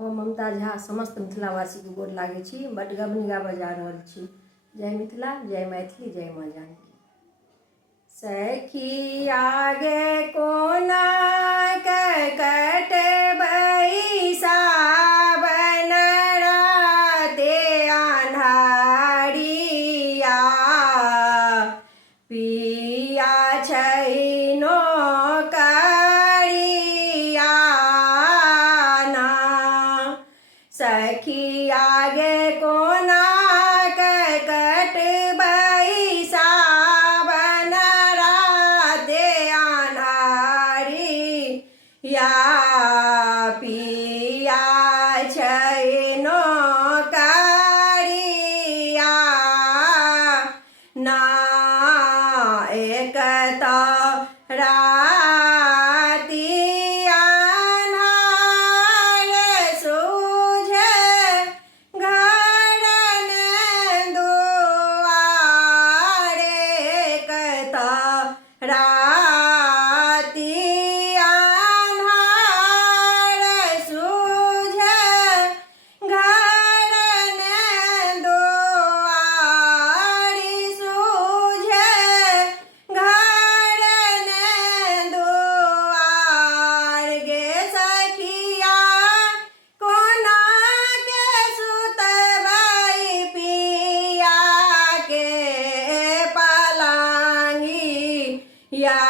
हम ममता झा समस्त मिथिलावासी के गोर लागै छी। बड गबनिगा बजा रहल छी। जय मिथिला, जय मैथिली, जय माँ जानकी। सखी आगे कोना कटबै सावन राते अन्हारिया, पिया छैनो करिया ना। सखी आगे कोना कटबै सावन राते अन्हारिया, पिया छैनो करिया ना। एक राति अन्हार सूझे घर ने दुआरे, एक राति अन्हार सूझे घर ने दुआरी, सूझे घर ने दुआर। गे सखिया कोना के सुतबै पिया के पलंगिया,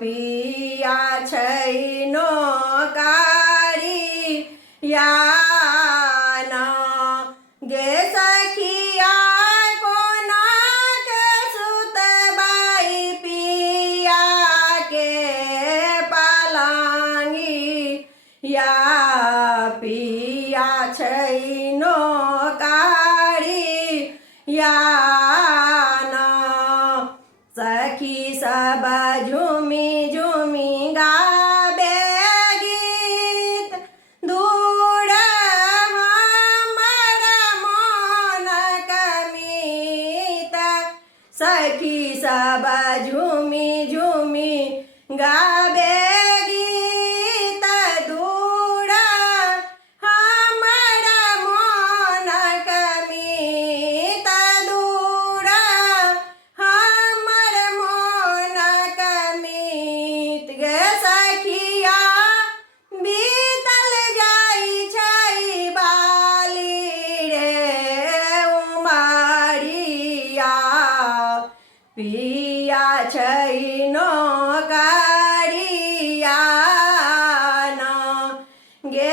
पिया छैनो करिया ना। गे सखिया कोना के सुतबै पिया के पलंगिया, पिया छैनो करिया ना। सखी सब झूमी झूमी गाबे गीत, दूर हमर मोन कमीत। सखी सब झूमी झूमी गाबे गीत, दूर हमर मोन कमीत, दूर हमर मोन कमीत। गे सखिया बीतल जाइ छै बाली रे उमरिया, पिया छैनो करिया ना। गे